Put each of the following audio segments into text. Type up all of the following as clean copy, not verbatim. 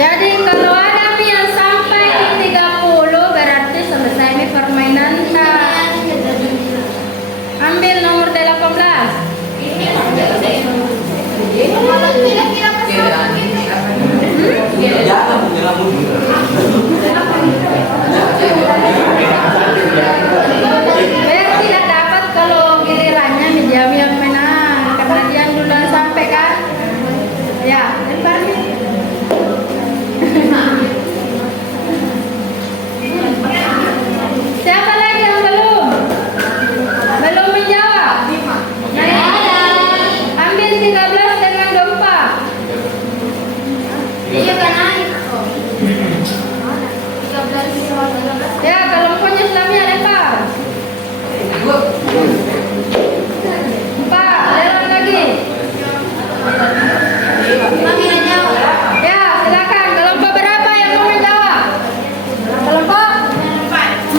Jadi kalau ada yang sampai 30 berarti selesai nih permainan. Ambil nomor 18. Biar tidak dapat kalau gilirannya menjawab yang menang karena dia duluan sampai kan. Ya, lempar nih. Siapa lagi yang belum menjawab? Ambil 13 dengan gempa. Iya kan? Ya, kalau punya Islamnya lempar. 4, lempar lagi. Ya, silakan. Kelompok berapa yang mau menjawab? Kelompok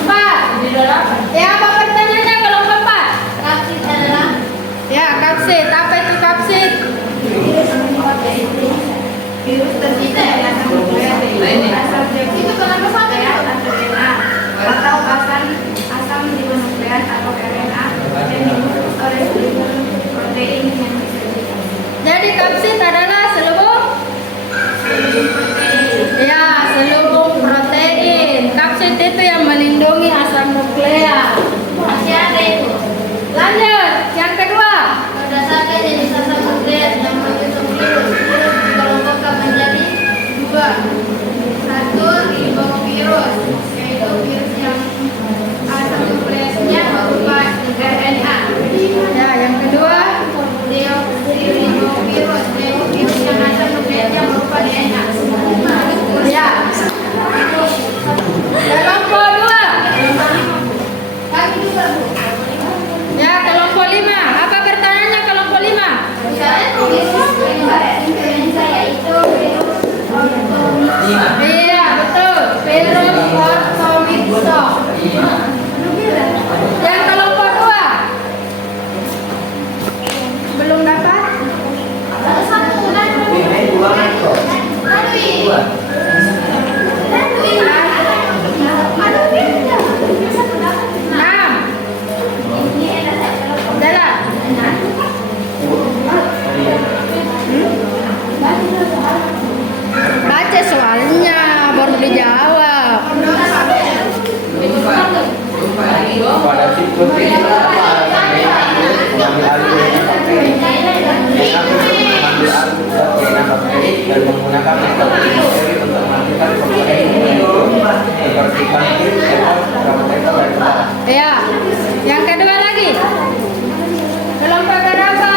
4. Ya, apa pertanyaannya kelompok 4? Kapsit adalah? Ya, kapsit. Apa itu kapsit? Virus tercipta yang asam nukleat. Itu kenapa sampai RNA atau asam ribonukleat atau RNA yang dibentuk oleh seluruh protein yang disajikan. Jadi kapsid adalah selubung? Ya, selubung protein. Kapsid itu yang melindungi asam nukleat. Masih ada itu. Lanjut, yang kedua. Berdasarkan jenis asam nukleat yang membentuk virus dikelompokkan menjadi 2. 1 ribovirus, yaitu virus yang asam nukleatnya berupa RNA. Ya, yang kedua deoxyribovirus, yaitu virus yang asam nukleatnya berupa DNA. Ya. Kelompok 2. Ya, kelompok 5. Apa pertanyaannya kelompok 5? Iya, betul. Virus ortomyxo. Yang kelompok 2 belum dapat? Baca soalnya baru dijawab. Pada siklus ini dan menggunakan metode untuk melakukan ya, yang kedua lagi. Kelompok berapa?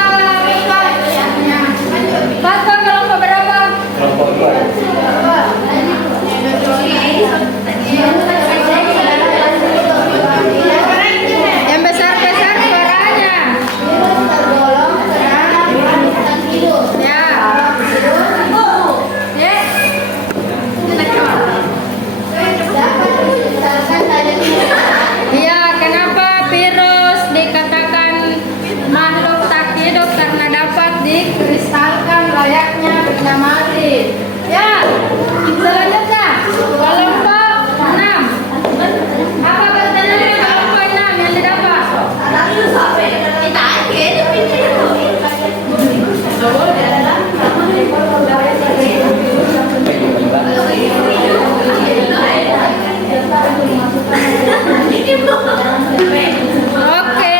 Pasal kelompok berapa? Kelompok 2. Yang besar-besar suaranya. Iya, kenapa virus dikatakan makhluk tak hidup? Karena dapat dikristalkan layaknya benda mati. Ya, selanjutnya kelompok 6. Apa pertanyaannya kelompok 6 yang didapat? Oke.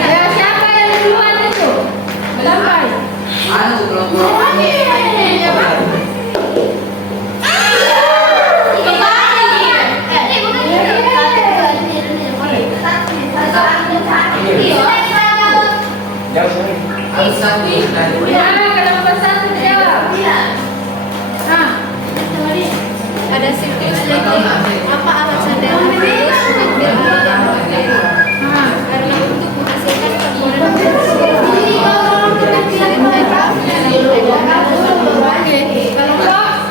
Ya, siapa yang duluan itu? Sampai. Kelompok 1 jawab. Ada siklus lagi. Apa alasan dalam virus karena untuk menghasilkan komponen kelompok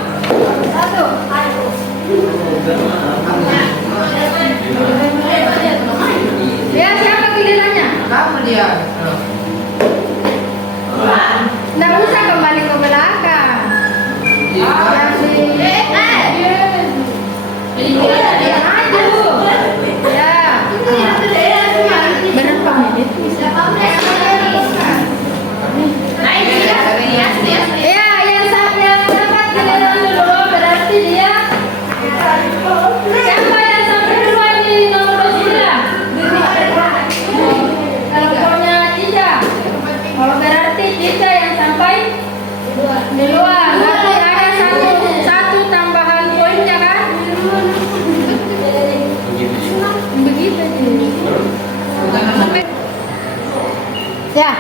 kamu dia. Nggak usah kembali ke belakang. Yang di maju. Ya. Berapa menit? Ya, yang dapat giliran dulu berarti dia. Siapa yang sampai duluan di nomor 9? Kalau punya Cica. Kalau berarti Cica yang sampai duluan. Berarti ada satu tambahan poinnya kan? Begitu. Ya,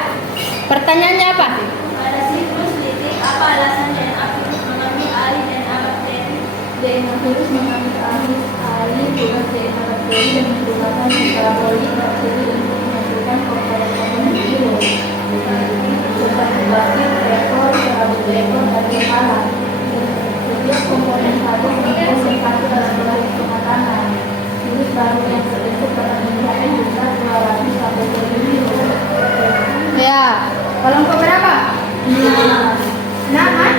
pertanyaannya apa? Pada siklus litik, apa alasan DNA virus mengambil alih DNA bakteri? DNA virus mengambil alih tugas DNA bakteri dan menggunakan metabolit bakteri untuk menghasilkan komponen virus. Seperti bakteri, ekor, serabut ekor, dan kepala. Setiap komponen virus memiliki satu asupan makanan. Virus baru yang terbentuk pada mencapai jumlah 200 sampai 1000 virus. Ya, kelompok berapa? Nah, kan?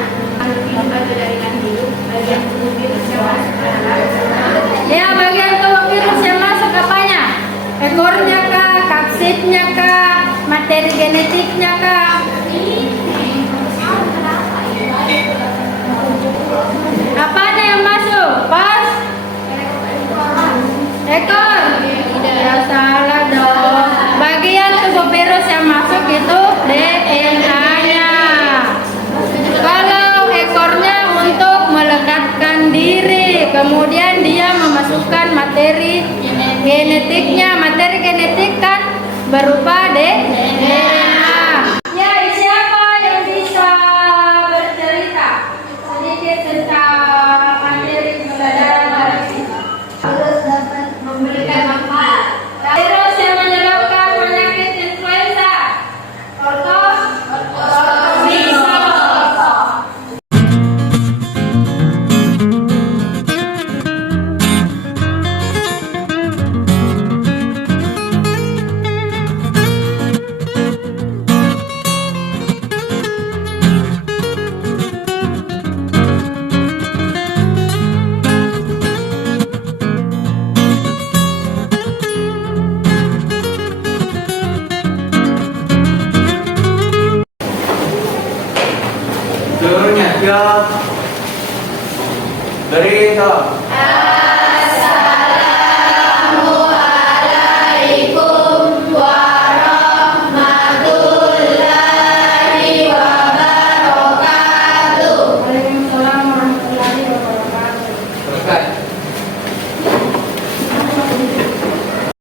Ya, bagian tubuh virus yang masuk apanya? Ekornya kah, kapsidnya kah, materi genetiknya kah? Apanya yang masuk? Pas? Ekor? Ya salah dong. Bagian tubuh virus yang masuk itu DNA-nya. Kalau ekornya untuk melekatkan diri, kemudian dia memasukkan materi genetiknya. Materi genetik kan berupa DNA. Ya, siapa yang bisa bercerita sedikit tentang materi saudara? Virus dapat memberikan manfaat. Virus yang menyebabkan penyakit influenza. Contoh, Seluruhnya siap. Dari